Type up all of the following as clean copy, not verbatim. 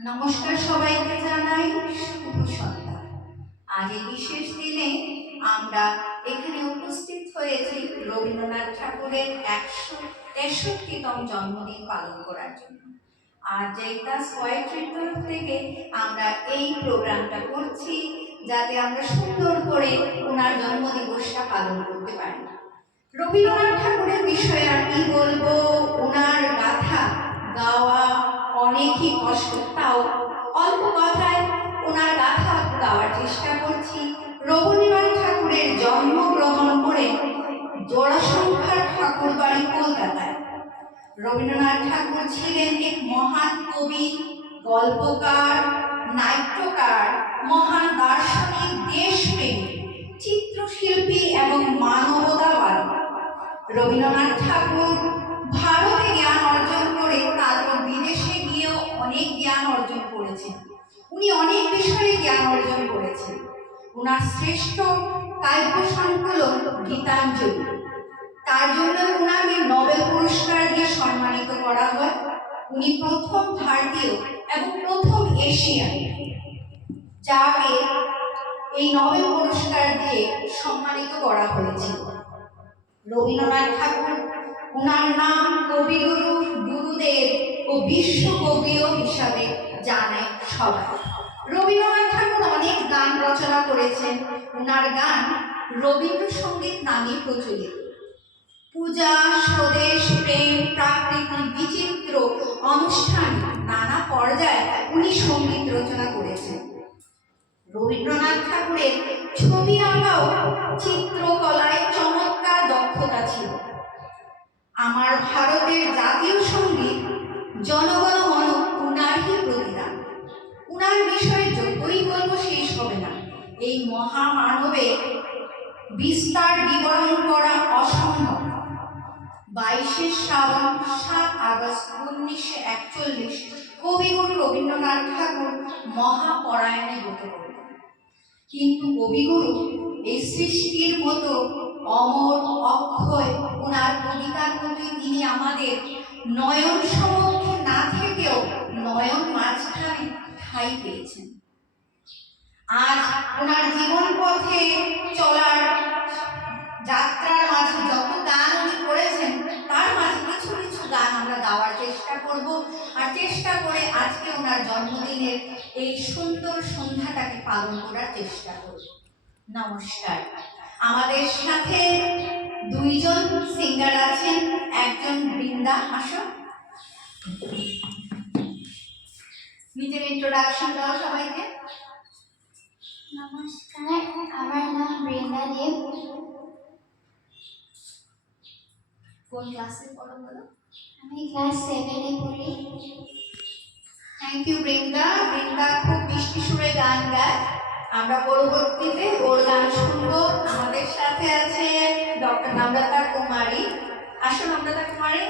নমস্কার, সবাইকে জানাই শুভ সন্ধ্যা। আজ এই বিশেষ দিনে আমরা এখানে উপস্থিত হয়েছি রবীন্দ্রনাথ ঠাকুরের ১৬৩তম জন্মদিন পালন করার জন্য। আর জয়িতাস পোয়েট্রির তরফ থেকে আমরা এই প্রোগ্রামটা করছি যাতে আমরা সুন্দর করে ওনার জন্মদিবসটা পালন করতে পারি। রবীন্দ্রনাথ ঠাকুরের বিষয়ে আর কি বলবো, ওনার গাথা গাওয়া অনেকই কষ্ট, তাও অল্প কথায় ওনার গাথা গাওয়ার চেষ্টা করছি। রবীন্দ্রনাথ ঠাকুরের জন্মগ্রহণ করে জোড়াসংখ্যার ঠাকুর বাড়ি কলকাতায়। রবীন্দ্রনাথ ঠাকুর ছিলেন এক মহান কবি, গল্পকার, নাট্যকার, মহান দার্শনিক, দেশপ্রেমী, চিত্রশিল্পী এবং মানবতাবাদী। রবীন্দ্রনাথ ঠাকুর ভারতে জ্ঞান অর্জন করে তারপর বিদেশে গিয়েও অনেক জ্ঞান অর্জন করেছেন। উনি অনেক বিষয়ে জ্ঞান অর্জন করেছেন। ওনার শ্রেষ্ঠ কাব্য সংকলন গীতাঞ্জলি, তার জন্য ওনাকে নোবেল পুরস্কার দিয়ে সম্মানিত করা হয়। উনি প্রথম ভারতীয় এবং প্রথম এশিয়ান যাকে এই নোবেল পুরস্কার দিয়ে সম্মানিত করা হয়েছিল। রবীন্দ্রনাথ ঠাকুর, ওনার নাম কবিগুরু, গুরুদেব ও বিশ্বকবিও হিসাবে জানে সবাই। রবীন্দ্রনাথ ঠাকুর অনেক গান রচনা করেছেন। ওনার গান রবীন্দ্রসঙ্গীত নামে প্রচলিত। পূজা, স্বদেশ, প্রেম, প্রাকৃতিক, বিচিত্র অনুষ্ঠান নানা পর্যায়ে উনি সঙ্গীত রচনা করেছেন। রবীন্দ্রনাথ ঠাকুরের ছবি আঁকাও চিত্রকলায় চমৎকার দক্ষতা ছিল। আমার ভারতের জাতীয় সঙ্গীত জনগণ মন উনারই প্রতিদান। উনার বিষয়ে যতই বলবো শেষ হবে না। এই মহামানবের বিস্তার বিবরণ করা অসম্ভব। 22শে শ্রাবণ 7 আগস্ট 1941 কবিগুরু রবীন্দ্রনাথ ঠাকুর মহাপরায়ণে গত করলেন। কিন্তু কবিগুরু এই সৃষ্টির মতো অমর, অক্ষয়, ওনার কবিতার মতোই তিনি আমাদের নয়ন সমক্ষে না থেকেও নয়ন মাঝখানে ঠাঁই পেয়েছেন। আজ ওনার জীবন পথে চলার যাত্রার মাঝে যত গান উনি করেছেন তার মাঝে কিছু কিছু গান আমরা গাওয়ার চেষ্টা করব, আর চেষ্টা করে আজকে ওনার জন্মদিনের এই সুন্দর সন্ধ্যাটাকে পালন করার চেষ্টা করব। নমস্কার। আমাদের সাথে দুইজন সিঙ্গার আছেন, একজন বৃন্দা। আসো, নিজের ইন্ট্রোডাকশন দাও সবাইকে। নমস্কার, আমার নাম বৃন্দা দেব। কোন ক্লাসে পড়ো বলো? আমি ক্লাস 7-এ পড়ি। Thank you Brinda. বৃন্দা খুব মিষ্টি সুরে গান গায়। আমরা পরবর্তীতে ওর গান শুনবো। আমাদের সাথে আছে ডক্টর নম্রতা কুমারী। আসো নম্রতা কুমারী।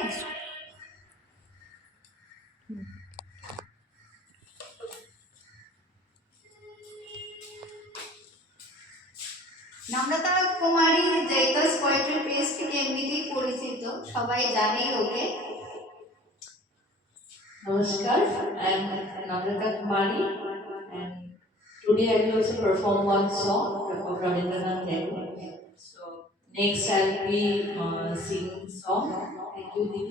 নম্রতা কুমারী জয়িতাস পোয়েট্রি পেজ থেকে এমনিতেই পরিচিত, সবাই জানে ওকে। Namaskar, I'm Namrata Kumari, and today I will also perform one song of Rabindranath Tagore. So next I'll be singing song. Thank you, Devi.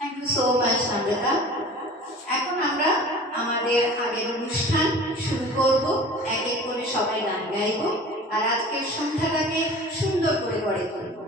Thank you so much Namrata. এখন আমরা আমাদের আগের অনুষ্ঠান শুরু করব। এক এক করে সবাই গান গাইব আর আজকের সন্ধ্যাটাকে সুন্দর করে গড়ে তুলব।